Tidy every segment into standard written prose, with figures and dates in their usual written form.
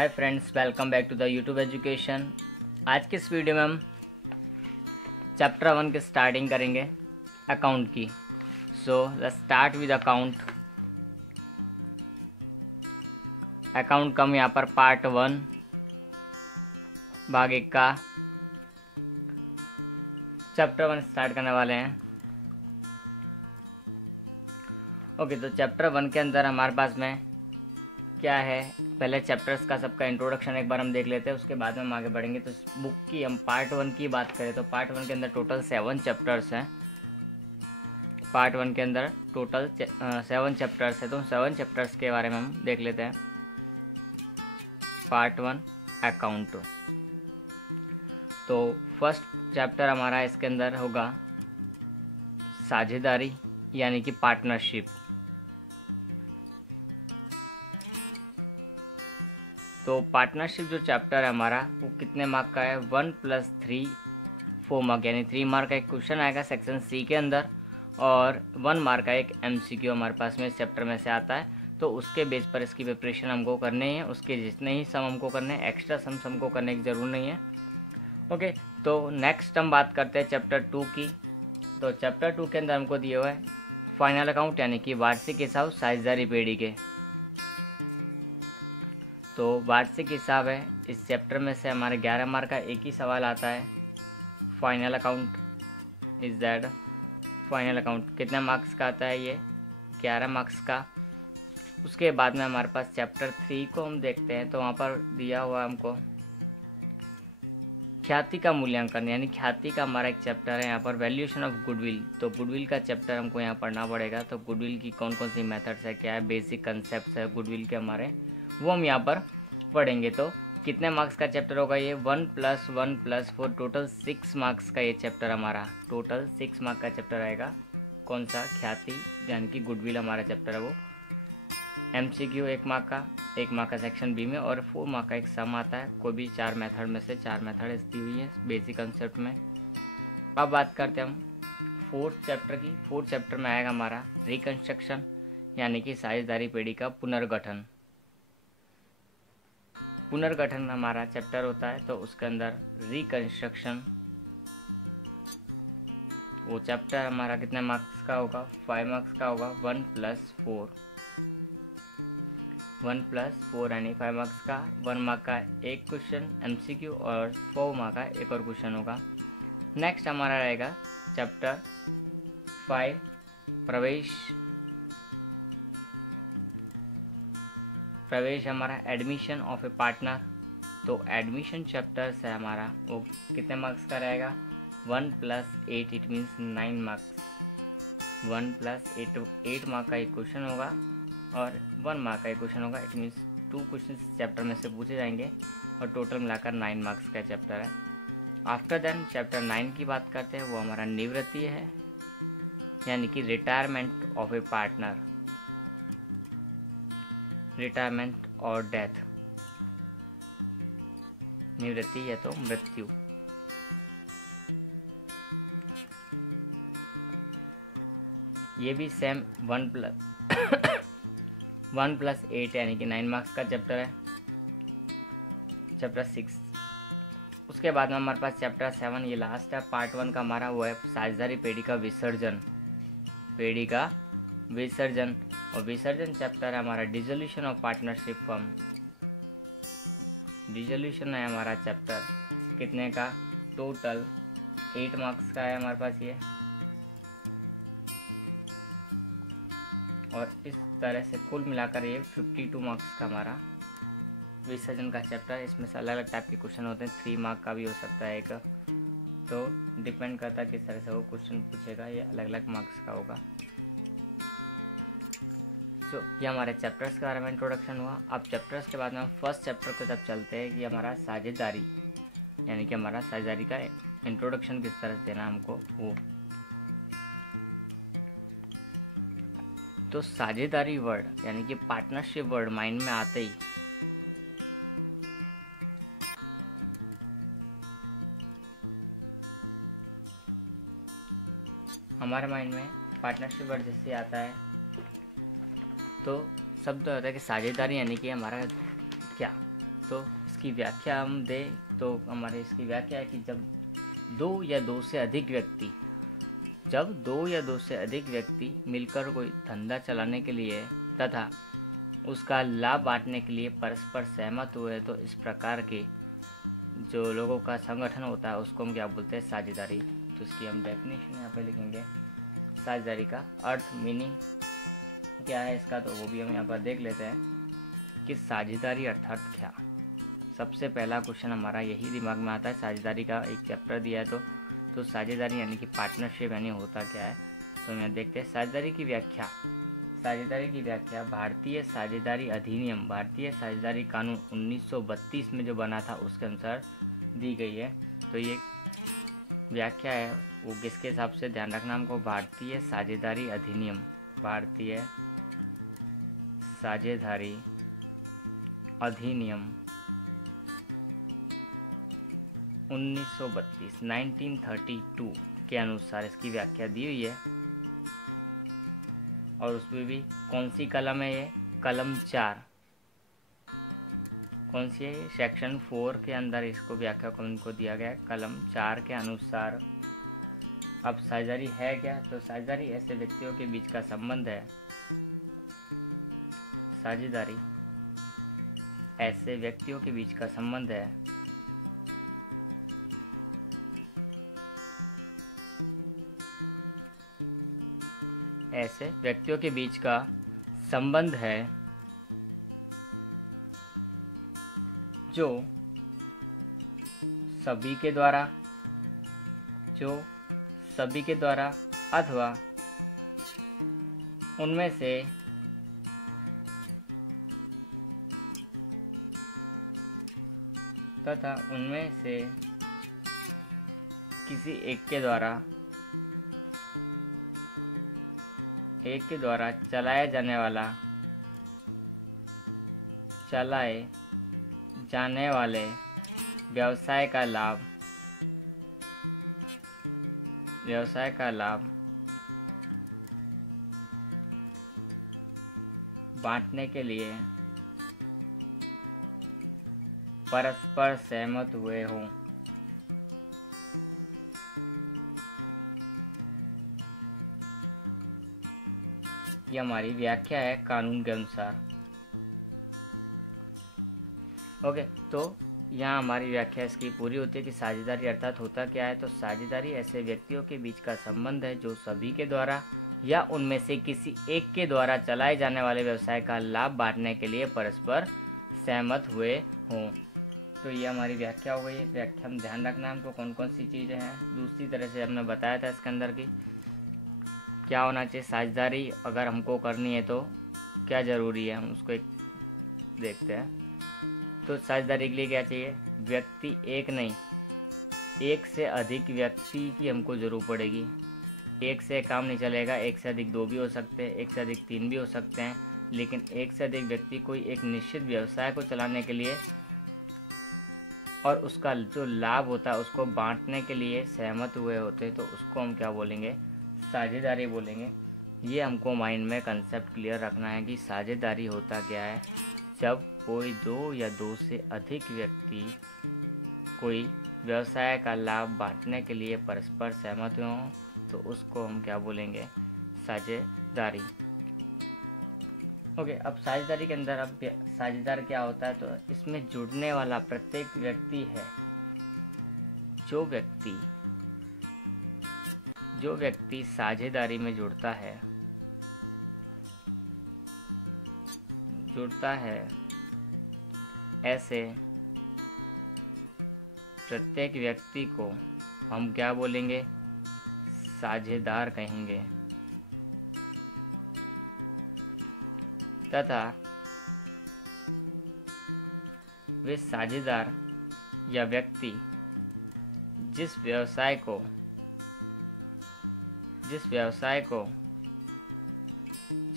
Hi friends, welcome back to the YouTube education. आज के इस वीडियो में हम चैप्टर 1 की स्टार्टिंग करेंगे अकाउंट की। So let's start with account. Account का हम यहाँ पर पार्ट 1 भाग 1 का चैप्टर 1 स्टार्ट करने वाले हैं। ओके, तो चैप्टर 1 के अंदर हमारे पास में क्या है, पहले चैप्टर्स का सबका इंट्रोडक्शन एक बार हम देख लेते हैं, उसके बाद में हम आगे बढ़ेंगे। तो बुक की हम पार्ट 1 की बात करें तो पार्ट 1 के अंदर टोटल 7 चैप्टर्स हैं। पार्ट 1 के अंदर टोटल 7 चैप्टर्स है, तो 7 चैप्टर्स के बारे में हम देख लेते हैं। Part 1 account. तो फर्स्ट चैप्टर हमारा इसके अंदर होगा साझेदारी यानी कि पार्टनरशिप। तो पार्टनरशिप जो चैप्टर है हमारा वो कितने मार्क का है, 1 + 3 4 मार्क, यानी 3 मार्क का एक क्वेश्चन आएगा सेक्शन सी के अंदर और 1 मार्क का एक MCQ हमारे पास में इस चैप्टर में से आता है। तो उसके बेस पर इसकी प्रिपरेशन हमको करनी है। उसके जितने ही सम हमको करने हैं, एक्स्ट्रा सम हमको करने की ज़रूरत नहीं है। ओके, तो नेक्स्ट हम बात करते हैं चैप्टर 2 की। तो चैप्टर 2 के अंदर हमको दिए हुए हैं फाइनल अकाउंट यानी कि वार्षिक हिसाब साझेदारी पेढ़ी के। तो वार्षिक हिसाब है, इस चैप्टर में से हमारे 11 मार्क का एक ही सवाल आता है। Final account is that final account कितने मार्क्स का आता है, ये 11 मार्क्स का। उसके बाद में हमारे पास चैप्टर 3 को हम देखते हैं, तो वहाँ पर दिया हुआ हमको ख्याति का मूल्यांकन, यानी ख्याति का हमारा एक चैप्टर है यहाँ पर, वैल्यूएशन ऑफ गुडविल। तो गुडविल का चैप्टर हमको यहाँ पढ़ना पड़ेगा। तो गुडविल की कौन कौन सी मेथड्स है, क्या है, बेसिक कंसेप्ट है गुडविल के हमारे, वो हम यहाँ पर पढ़ेंगे। तो कितने मार्क्स का चैप्टर होगा ये, 1 + 1 + 4 टोटल 6 मार्क्स का ये चैप्टर हमारा, टोटल 6 मार्क का चैप्टर आएगा। कौन सा, ख्याति यानी कि गुडविल हमारा चैप्टर है वो। MCQ 1 मार्क का, 1 मार्क का सेक्शन बी में और 4 मार्क का एक सम आता है। कोई भी 4 मेथड में से 4 मेथड दी हुई है बेसिक कंसेप्ट में। अब बात करते हैं हम 4th चैप्टर की। 4th चैप्टर में आएगा हमारा रिकन्स्ट्रक्शन यानी कि साझेदारी पेढ़ी का पुनर्गठन। पुनर्गठन हमारा चैप्टर होता है, तो उसके अंदर रिकन्स्ट्रक्शन वो चैप्टर हमारा कितने मार्क्स का होगा, 5 मार्क्स का होगा। 1 + 4 यानी 5 मार्क्स का। 1 मार्क का एक क्वेश्चन MCQ और 4 मार्क का एक और क्वेश्चन होगा। नेक्स्ट हमारा रहेगा चैप्टर 5 प्रवेश हमारा एडमिशन ऑफ ए पार्टनर। तो एडमिशन चैप्टर है हमारा, वो कितने मार्क्स का रहेगा, 1 + 8 इट मीन्स 9 मार्क्स। 1 + 8 मार्क का एक क्वेश्चन होगा और 1 मार्क का एक क्वेश्चन होगा। इट मीन्स 2 क्वेश्चन चैप्टर में से पूछे जाएंगे और टोटल मिलाकर 9 मार्क्स का चैप्टर है। आफ्टर देन चैप्टर 9 की बात करते हैं, वो हमारा निवृत्ति है यानी कि retirement of A partner, retirement और डेथ। निवृत्ति है तो मृत्यु। ये भी सेम 1 + 8 यानी कि 9 मार्क्स का चैप्टर है, चैप्टर 6। उसके बाद में हमारे पास चैप्टर 7, ये लास्ट है पार्ट 1 का हमारा, वो है साझेदारी पेढ़ी का विसर्जन। पेढ़ी का विसर्जन और विसर्जन चैप्टर है हमारा dissolution of partnership firm. Dissolution है हमारा चैप्टर, कितने का, टोटल 8 मार्क्स का है हमारे पास ये। और इस तरह से कुल मिलाकर ये 52 मार्क्स का हमारा विसर्जन का चैप्टर है। इसमें से अलग अलग टाइप के क्वेश्चन होते हैं, 3 मार्क का भी हो सकता है एक, तो डिपेंड करता है किस तरह से वो क्वेश्चन पूछेगा, ये अलग अलग मार्क्स का होगा। तो ये हमारे चैप्टर्स के बारे में इंट्रोडक्शन हुआ। अब चैप्टर्स के बाद में हम फर्स्ट चैप्टर को जब चलते हैं कि हमारा साझेदारी यानी कि हमारा साझेदारी का इंट्रोडक्शन किस तरह से देना हमको वो। तो साझेदारी वर्ड यानी कि पार्टनरशिप वर्ड माइंड में आते ही हमारे माइंड में पार्टनरशिप वर्ड जैसे आता है तो शब्द होता है कि साझेदारी यानी कि हमारा क्या, तो इसकी व्याख्या हम दें तो हमारे इसकी व्याख्या है कि जब दो या दो से अधिक व्यक्ति मिलकर कोई धंधा चलाने के लिए तथा उसका लाभ बांटने के लिए परस्पर सहमत हुए तो इस प्रकार के जो लोगों का संगठन होता है उसको हम क्या बोलते हैं, साझेदारी। तो इसकी हम डेफिनेशन यहाँ पे लिखेंगे। साझेदारी का अर्थ, मीनिंग क्या है इसका, तो वो भी हम यहाँ पर देख लेते हैं कि साझेदारी अर्थात क्या। सबसे पहला क्वेश्चन हमारा यही दिमाग में आता है। साझेदारी का एक चैप्टर दिया है तो साझेदारी यानी कि पार्टनरशिप यानी होता क्या है, तो यहाँ देखते हैं। साझेदारी की व्याख्या भारतीय साझेदारी अधिनियम, भारतीय साझेदारी कानून 1932 में जो बना था उसके अनुसार दी गई है। तो ये व्याख्या है वो किसके हिसाब से, ध्यान रखना हमको, भारतीय साझेदारी अधिनियम, भारतीय साझेदारी अधिनियम 1932 के अनुसार इसकी व्याख्या दी हुई है। और उसमें भी कौन सी कलम है, ये कलम 4, कौन सी है, सेक्शन 4 के अंदर इसको व्याख्या को दिया गया है, कलम 4 के अनुसार। अब साझेदारी है क्या, तो साझेदारी ऐसे व्यक्तियों के बीच का संबंध है। साझेदारी ऐसे व्यक्तियों के बीच का संबंध है जो सभी के द्वारा अथवा उनमें से किसी एक के द्वारा चलाए जाने वाले व्यवसाय का लाभ बांटने के लिए परस्पर सहमत हुए हों। यह हमारी व्याख्या है कानून के अनुसार। ओके, तो यहाँ हमारी व्याख्या इसकी पूरी होती है कि साझेदारी अर्थात होता क्या है। तो साझेदारी ऐसे व्यक्तियों के बीच का संबंध है जो सभी के द्वारा या उनमें से किसी एक के द्वारा चलाए जाने वाले व्यवसाय का लाभ बांटने के लिए परस्पर सहमत हुए हों। तो ये हमारी व्याख्या हो गई। व्याख्या में ध्यान रखना है हमको कौन कौन सी चीज़ें हैं। दूसरी तरह से हमने बताया था इसके अंदर की क्या होना चाहिए, साझेदारी अगर हमको करनी है तो क्या ज़रूरी है, हम उसको एक देखते हैं। तो साझेदारी के लिए क्या चाहिए, व्यक्ति एक नहीं, एक से अधिक व्यक्ति की हमको ज़रूरत पड़ेगी। एक से काम नहीं चलेगा, एक से अधिक 2 भी हो सकते हैं, एक से अधिक 3 भी हो सकते हैं, लेकिन एक से अधिक व्यक्ति कोई एक निश्चित व्यवसाय को चलाने के लिए और उसका जो लाभ होता है उसको बांटने के लिए सहमत हुए होते हैं, तो उसको हम क्या बोलेंगे, साझेदारी बोलेंगे। ये हमको माइंड में कंसेप्ट क्लियर रखना है कि साझेदारी होता क्या है। जब कोई 2 या 2 से अधिक व्यक्ति कोई व्यवसाय का लाभ बांटने के लिए परस्पर सहमत हुए हों तो उसको हम क्या बोलेंगे, साझेदारी। ओके, अब साझेदारी के अंदर अब साझेदार क्या होता है, तो इसमें जुड़ने वाला प्रत्येक व्यक्ति है। जो व्यक्ति साझेदारी में जुड़ता है ऐसे प्रत्येक व्यक्ति को हम क्या बोलेंगे, साझेदार कहेंगे। तथा वे साझेदार या व्यक्ति जिस व्यवसाय को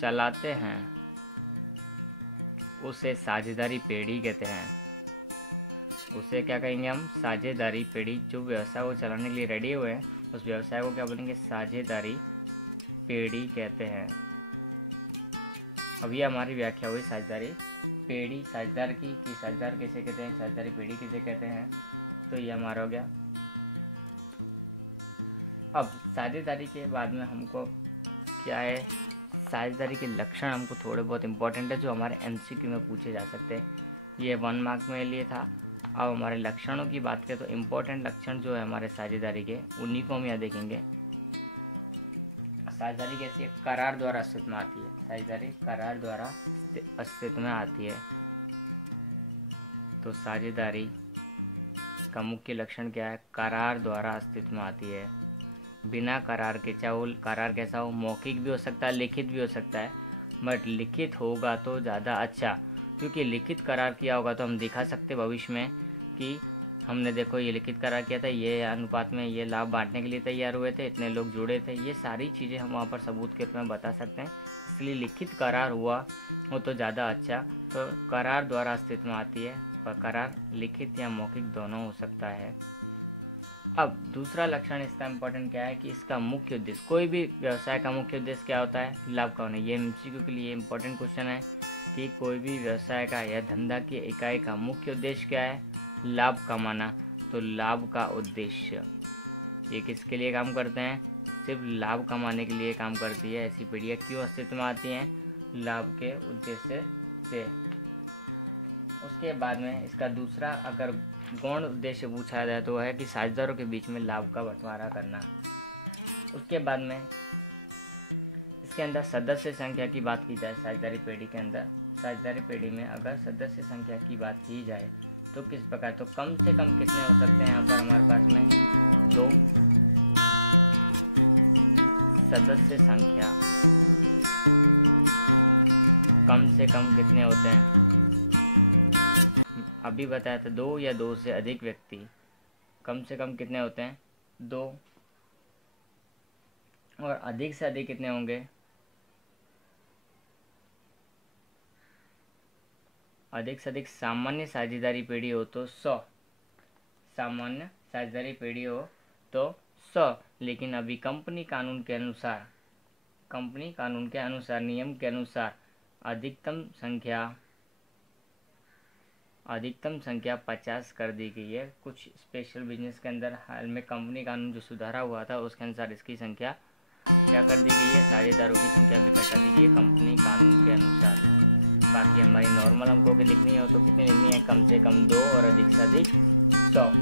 चलाते हैं उसे साझेदारी पेढ़ी कहते हैं। उसे क्या कहेंगे हम, साझेदारी पेढ़ी। जो व्यवसाय को चलाने के लिए रेडी हुए हैं उस व्यवसाय को क्या बोलेंगे, साझेदारी पेढ़ी कहते हैं। अब ये हमारी व्याख्या हुई साझेदारी पेड़ी साझेदार की कि साझेदार किसे कहते हैं, साझेदारी पेड़ी किसे कहते हैं, तो ये हमारा हो गया। अब साझेदारी के बाद में हमको क्या है, साझेदारी के लक्षण हमको थोड़े बहुत इंपॉर्टेंट है जो हमारे एमसीक्यू में पूछे जा सकते हैं। ये 1 मार्क में लिए था। अब हमारे लक्षणों की बात करें तो इम्पोर्टेंट लक्षण जो है हमारे साझेदारी के, उन्हीं को हम यहाँ देखेंगे। साझेदारी कैसी है, करार द्वारा अस्तित्व में आती है। साझेदारी करार द्वारा अस्तित्व में आती है। तो साझेदारी का मुख्य लक्षण क्या है, करार द्वारा अस्तित्व में आती है। बिना करार के, चाहे वो करार कैसा हो, मौखिक भी हो सकता है, लिखित भी हो सकता है, बट लिखित होगा तो ज़्यादा अच्छा, क्योंकि लिखित करार किया होगा तो हम दिखा सकते भविष्य में कि हमने देखो ये लिखित करार किया था, ये अनुपात में ये लाभ बांटने के लिए तैयार हुए थे, इतने लोग जुड़े थे, ये सारी चीज़ें हम वहाँ पर सबूत के रूप में बता सकते हैं। इसलिए लिखित करार हुआ हो तो ज़्यादा अच्छा। तो करार द्वारा अस्तित्व में आती है, पर करार लिखित या मौखिक दोनों हो सकता है। अब दूसरा लक्षण इसका इम्पोर्टेंट क्या है कि इसका मुख्य उद्देश्य, कोई भी व्यवसाय का मुख्य उद्देश्य क्या होता है, लाभ कमाना। ये एमसीक्यू के लिए इम्पोर्टेंट क्वेश्चन है कि कोई भी व्यवसाय का या धंधा की इकाई का मुख्य उद्देश्य क्या है, लाभ कमाना। तो लाभ का उद्देश्य, ये किसके लिए काम करते हैं, सिर्फ लाभ कमाने के लिए काम करती है। ऐसी पीढ़ियाँ क्यों अस्तित्व में आती हैं, लाभ के उद्देश्य से। उसके बाद में इसका दूसरा अगर गौण उद्देश्य पूछा जाए तो है कि साझेदारों के बीच में लाभ का बंटवारा करना। उसके बाद में इसके अंदर सदस्य संख्या की बात की जाए, साझेदारी पेढ़ी के अंदर, साझेदारी पेढ़ी में अगर सदस्य संख्या की बात की जाए तो किस प्रकार, तो कम से कम कितने हो सकते हैं, यहाँ पर हमारे पास में 2 सदस्य संख्या, कम से कम कितने होते हैं, अभी बताया था 2 या 2 से अधिक व्यक्ति, कम से कम कितने होते हैं, 2, और अधिक से अधिक कितने होंगे, अधिक से अधिक सामान्य साझेदारी पेढ़ी हो तो 100, सामान्य साझेदारी पेढ़ी हो तो 100। लेकिन अभी कंपनी कानून के अनुसार, कंपनी कानून के अनुसार, नियम के अनुसार अधिकतम संख्या 50 कर दी गई है। कुछ स्पेशल बिजनेस के अंदर हाल में कंपनी कानून जो सुधारा हुआ था उसके अनुसार इसकी संख्या क्या कर दी गई है, साझेदारों की संख्या भी घटा दी गई है कंपनी कानून के अनुसार। बाकी हमारी नॉर्मल अंकों की लिखनी हो तो कितनी लिखनी है, कम से कम 2 और अधिक से अधिक 100।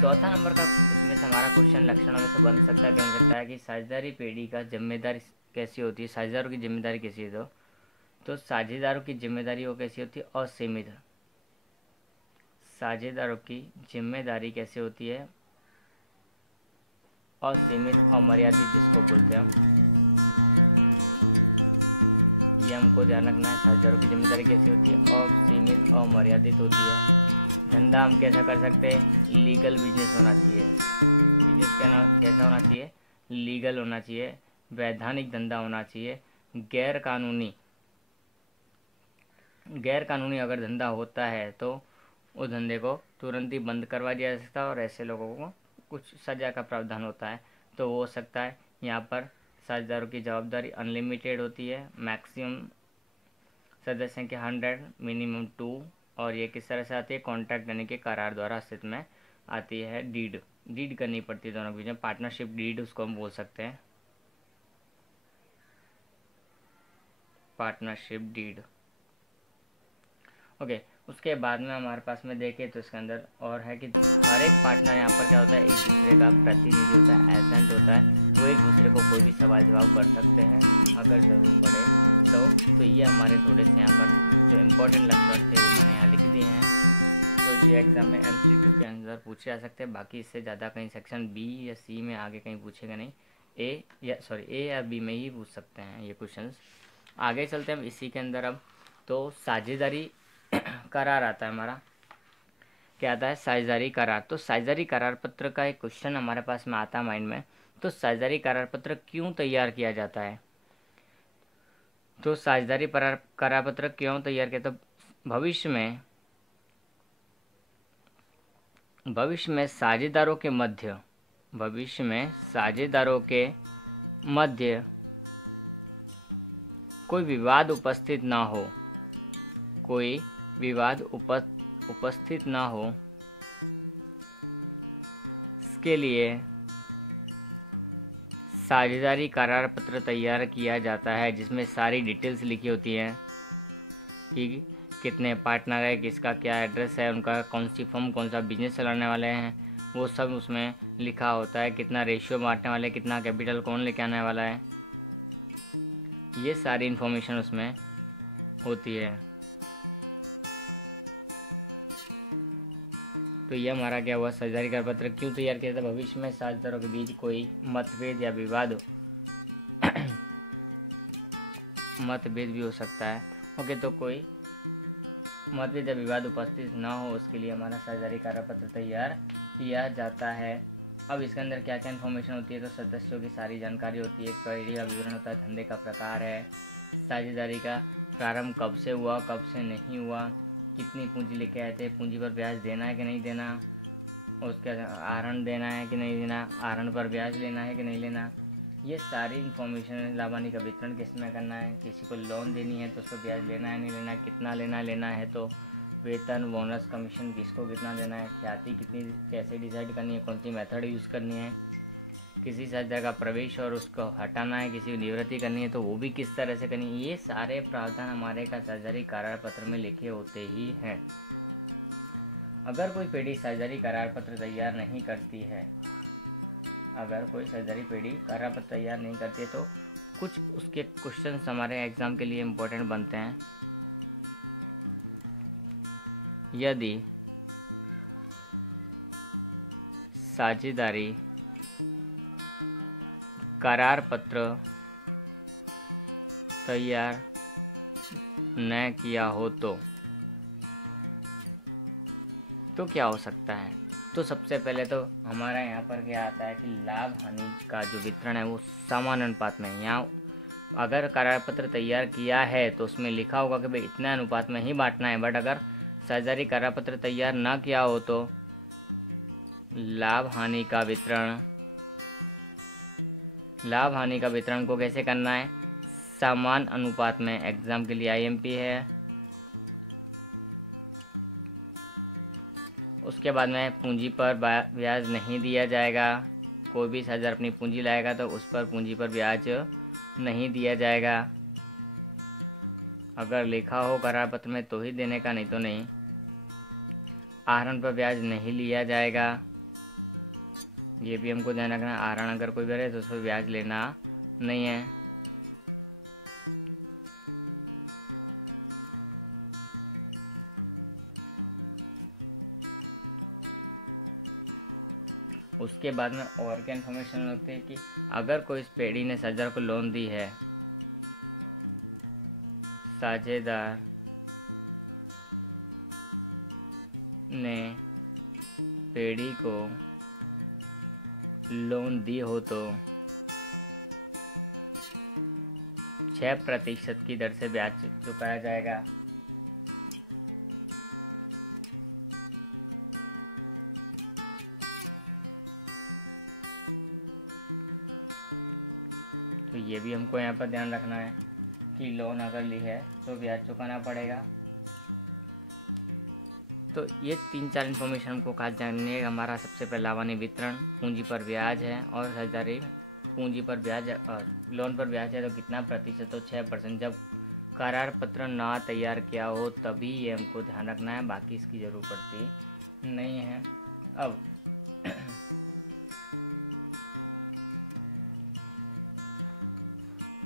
चौथा नंबर का इसमें से हमारा क्वेश्चन लक्षणों में से बन सकता है कि साझेदारी पेढ़ी का जिम्मेदारी कैसी होती है, साझेदारों की जिम्मेदारी कैसी है। तो साझेदारों की जिम्मेदारी वो कैसी होती है, असीमित। साझेदारों की जिम्मेदारी कैसे होती है, असीमित, अमर्यादित जिसको बोलते हैं हम, ये हमको ध्यान रखना है। साझेदारों की जिम्मेदारी कैसी होती है, असीमित, अमर्यादित होती है। धंधा हम कैसा कर सकते हैं, लीगल बिजनेस होना चाहिए। बिजनेस कैसा होना चाहिए, लीगल होना चाहिए, वैधानिक धंधा होना चाहिए। गैर कानूनी अगर धंधा होता है तो उस धंधे को तुरंत ही बंद करवा दिया जा सकता है और ऐसे लोगों को कुछ सजा का प्रावधान होता है। तो वो हो सकता है यहाँ पर साझेदारों की जवाबदारी अनलिमिटेड होती है, मैक्सिमम सदस्य संख्या 100, मिनिमम 2, और ये किस तरह से आती है, कॉन्ट्रैक्ट यानी कि करार द्वारा अस्तित्व में आती है। डीड करनी पड़ती है दोनों के बीच में, पार्टनरशिप डीड उसको हम बोल सकते हैं, पार्टनरशिप डीड। ओके, उसके बाद में हमारे पास में देखें तो इसके अंदर और है कि हर एक पार्टनर यहाँ पर क्या होता है, एक दूसरे का प्रतिनिधि होता है, एजेंट होता है। वो एक दूसरे को कोई भी सवाल जवाब कर सकते हैं अगर ज़रूर पड़े तो ये हमारे थोड़े से यहाँ पर जो इम्पोर्टेंट लक्षण थे वो मैंने यहाँ लिख दिए हैं। तो ये एग्ज़ाम में MCQ के अंदर पूछे जा सकते हैं। बाकी इससे ज़्यादा कहीं सेक्शन B या C में आगे कहीं पूछेगा नहीं, ए या B में ही पूछ सकते हैं ये क्वेश्चंस। आगे चलते हैं हम इसी के अंदर। अब तो साझेदारी करार आता है हमारा, क्या आता है, साझेदारी करार। तो साझेदारी करार पत्र का एक क्वेश्चन हमारे पास में आता है माइंड में। तो साझेदारी करार पत्र क्यों तैयार किया जाता है, तो साझेदारी करार पत्र क्यों तैयार किया, तो भविष्य में साझेदारों के मध्य कोई विवाद उपस्थित ना हो, कोई विवाद उपस्थित ना हो, इसके लिए साझेदारी करार पत्र तैयार किया जाता है, जिसमें सारी डिटेल्स लिखी होती हैं कि कितने पार्टनर है, किसका क्या एड्रेस है, उनका कौन सी फर्म, कौन सा बिजनेस चलाने वाले हैं, वो सब उसमें लिखा होता है। कितना रेशियो बांटने वाले, कितना कैपिटल कौन लेके आने वाला है, ये सारी इन्फॉर्मेशन उसमें होती है। तो ये हमारा क्या हुआ, साझेदारी करार पत्र क्यों तैयार किया था? भविष्य में साझेदारों के बीच कोई मतभेद या विवाद मतभेद भी हो सकता है। ओके, तो कोई मतभेद या विवाद उपस्थित ना हो, उसके लिए हमारा साझेदारी करार पत्र तैयार किया जाता है। अब इसके अंदर क्या क्या इन्फॉर्मेशन होती है? तो सदस्यों की सारी जानकारी होती है, क्वेरी का विवरण होता है, धंधे का प्रकार है, साझेदारी का प्रारंभ कब से हुआ, कब से नहीं हुआ, कितनी पूंजी लेके आए थे, पूंजी पर ब्याज देना है कि नहीं देना, उसका आहरण देना है कि नहीं देना, आहरण पर ब्याज लेना है कि नहीं लेना, ये सारी इन्फॉर्मेशन। लाभानी का वितरण किस में करना है, किसी को लोन देनी है तो उस पर ब्याज लेना है नहीं लेना, कितना लेना है तो वेतन, बोनस, कमीशन किसको कितना देना है, ख्याति कितनी कैसे डिसाइड करनी है, कौन सी मेथड यूज़ करनी है, किसी साझेदार का प्रवेश और उसको हटाना है, किसी की निवृत्ति करनी है तो वो भी किस तरह से करनी है, ये सारे प्रावधान हमारे का साझेदारी करार पत्र में लिखे होते ही हैं। अगर कोई पेढ़ी साझेदारी करार पत्र तैयार नहीं करती है, अगर कोई साझेदारी पेढ़ी करार पत्र तैयार नहीं करती है तो कुछ उसके क्वेश्चन हमारे एग्जाम के लिए इम्पोर्टेंट बनते हैं। यदि साझेदारी करार पत्र तैयार न किया हो तो क्या हो सकता है? तो सबसे पहले तो हमारा यहाँ पर क्या आता है कि लाभ हानि का जो वितरण है वो समान अनुपात में है। यहाँ अगर करार पत्र तैयार किया है तो उसमें लिखा होगा कि भाई इतने अनुपात में ही बांटना है, बट अगर साझेदारी करार पत्र तैयार ना किया हो तो लाभ हानि का वितरण को कैसे करना है? समान अनुपात में। एग्जाम के लिए आईएमपी है। उसके बाद में पूंजी पर ब्याज नहीं दिया जाएगा। कोई भी साझेदार अपनी पूंजी लाएगा तो उस पर पूंजी पर ब्याज नहीं दिया जाएगा। अगर लिखा हो करार पत्र में तो ही देने का, नहीं तो नहीं। आहरण पर ब्याज नहीं लिया जाएगा, ये भी हमको ध्यान रखना। आहरण अगर कोई करे तो उस पर ब्याज लेना नहीं है। उसके बाद में और क्या इन्फॉर्मेशन होती है कि अगर कोई इस पेढ़ी ने साझेदार को लोन दी है, साझेदार ने पेढ़ी को लोन दी हो तो 6% की दर से ब्याज चुकाया जाएगा। तो ये भी हमको यहाँ पर ध्यान रखना है कि लोन अगर ली है तो ब्याज चुकाना पड़ेगा। तो ये 3-4 इन्फॉर्मेशन हमको खास जाननी है। हमारा सबसे पहला लाभानी वितरण, पूंजी पर ब्याज है, और साझेदारी पूंजी पर ब्याज और लोन पर ब्याज है तो कितना प्रतिशत, तो 6%। जब करार पत्र ना तैयार किया हो तभी ये हमको ध्यान रखना है, बाकी इसकी ज़रूरत पड़ती नहीं है। अब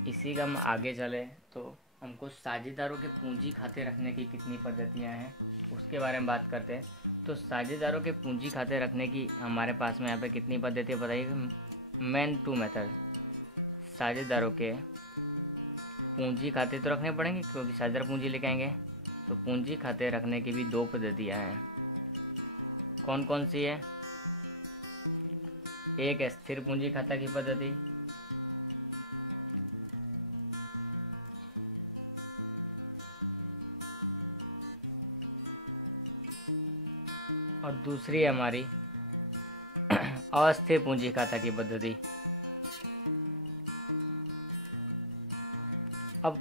इसी का हम आगे चले तो हमको साझेदारों के पूंजी खाते रखने की कितनी पद्धतियां हैं उसके बारे में बात करते हैं। तो साझेदारों के पूंजी खाते रखने की हमारे पास में यहाँ पे कितनी पद्धतियाँ बताइए। Main 2 method. साझेदारों के पूंजी खाते तो रखने पड़ेंगे क्योंकि साझेदार पूंजी लेके आएंगे, तो पूंजी खाते रखने की भी 2 पद्धतियाँ हैं। कौन कौन सी है? एक स्थिर पूंजी खाता की पद्धति, और दूसरी है हमारी अस्थिर पूंजी खाता की पद्धति। अब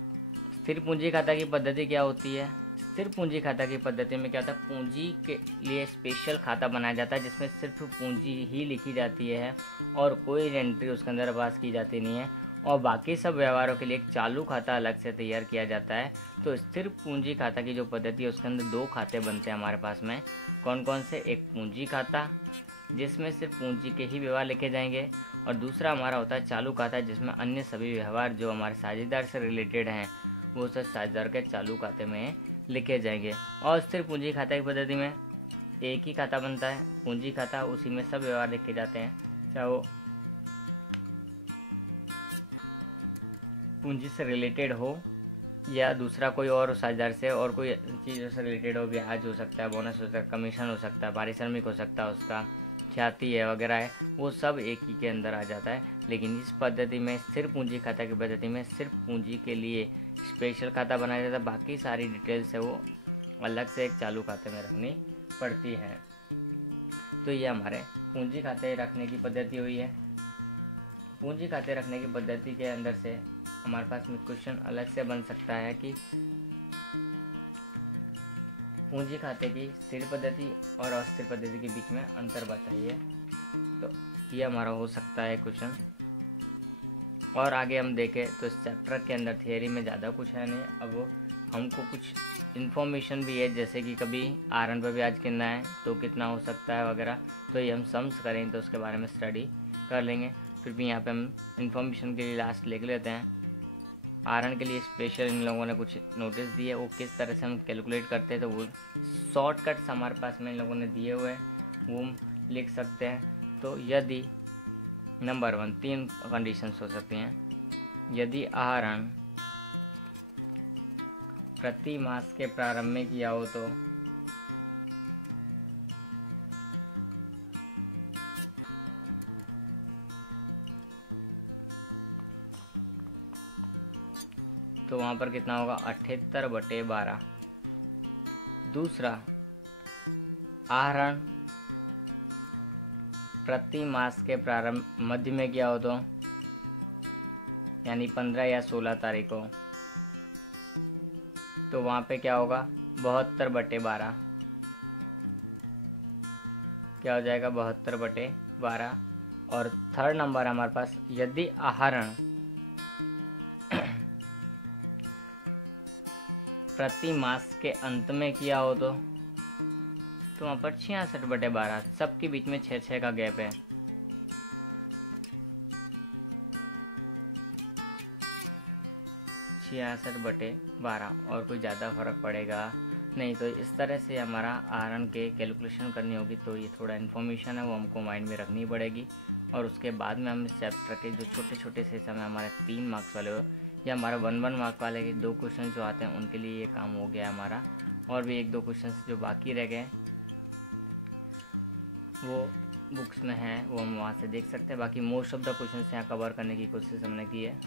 स्थिर पूंजी खाता की पद्धति क्या होती है? स्थिर पूंजी खाता की पद्धति में क्या होता है, पूंजी के लिए स्पेशल खाता बनाया जाता है जिसमें सिर्फ पूंजी ही लिखी जाती है और कोई एंट्री उसके अंदर पास की जाती नहीं है, और बाकी सब व्यवहारों के लिए एक चालू खाता अलग से तैयार किया जाता है। तो स्थिर पूंजी खाता की जो पद्धति है उसके अंदर दो खाते बनते हैं हमारे पास में। कौन कौन से? एक पूंजी खाता जिसमें सिर्फ पूंजी के ही व्यवहार लिखे जाएंगे, और दूसरा हमारा होता है चालू खाता जिसमें अन्य सभी व्यवहार जो हमारे साझेदार से रिलेटेड हैं वो सब साझेदार के चालू खाते में लिखे जाएंगे। और स्थिर पूंजी खाता की पद्धति में एक ही खाता बनता है, पूंजी खाता, उसी में सब व्यवहार लिखे जाते हैं, चाहे वो पूंजी से रिलेटेड हो या दूसरा कोई और साझेदार से और कोई चीज़ों से रिलेटेड हो। ब्याज हो सकता है, बोनस हो सकता है, कमीशन हो सकता है, पारिश्रमिक हो सकता है, उसका ख्याति है वगैरह है, वो सब एक ही के अंदर आ जाता है। लेकिन इस पद्धति में, स्थिर पूंजी खाता की पद्धति में, सिर्फ पूंजी के लिए स्पेशल खाता बनाया जाता है, बाकी सारी डिटेल्स है वो अलग से एक चालू खाते में रखनी पड़ती है। तो ये हमारे पूंजी खाते रखने की पद्धति हुई है। पूंजी खाते रखने की पद्धति के अंदर से हमारे पास में क्वेश्चन अलग से बन सकता है कि पूंजी खाते की स्थिर पद्धति और अस्थिर पद्धति के बीच में अंतर बताइए। तो ये हमारा हो सकता है क्वेश्चन। और आगे हम देखें तो इस चैप्टर के अंदर थियरी में ज़्यादा कुछ है नहीं, अब हमको कुछ इन्फॉर्मेशन भी है, जैसे कि कभी आरएन पर ब्याज कितना है तो कितना हो सकता है वगैरह, तो ये हम सम्स करें तो उसके बारे में स्टडी कर लेंगे। फिर भी यहाँ पे हम इन्फॉर्मेशन के लिए लास्ट लिख लेते हैं। आरएन के लिए स्पेशल इन लोगों ने कुछ नोटिस दिए, वो किस तरह से हम कैलकुलेट करते हैं, तो वो शॉर्टकट्स हमारे पास में इन लोगों ने दिए हुए हैं, वो हम लिख सकते हैं। तो यदि नंबर 1 3 कंडीशंस हो सकती हैं। यदि आहरण प्रति मास के प्रारंभ में किया हो तो वहाँ पर कितना होगा, 78/12। दूसरा, आहरण प्रति मास के प्रारंभ मध्य में किया हो तो, यानी 15 या 16 तारीख को, तो वहाँ पे क्या होगा, 72/12। क्या हो जाएगा, 72/12। और थर्ड नंबर हमारे पास, यदि आहरण प्रति मास के अंत में किया हो तो वहाँ पर 66/12। सबके बीच में 6 का गैप है। और कोई ज़्यादा फर्क पड़ेगा नहीं। तो इस तरह से हमारा आहरण के कैलकुलेशन करनी होगी। तो ये थोड़ा इन्फॉर्मेशन है वो हमको माइंड में रखनी पड़ेगी, और उसके बाद में हम इस चैप्टर के जो छोटे छोटे सेशन है हमारे 3 मार्क्स वाले हो या हमारा 1 मार्क वाले के 2 क्वेश्चन जो आते हैं उनके लिए ये काम हो गया हमारा। और भी 1-2 क्वेश्चन जो बाकी रह गए वो बुक्स में हैं, वो हम वहाँ से देख सकते हैं। बाकी मोस्ट ऑफ द क्वेश्चन यहाँ कवर करने की कोशिश हमने की है।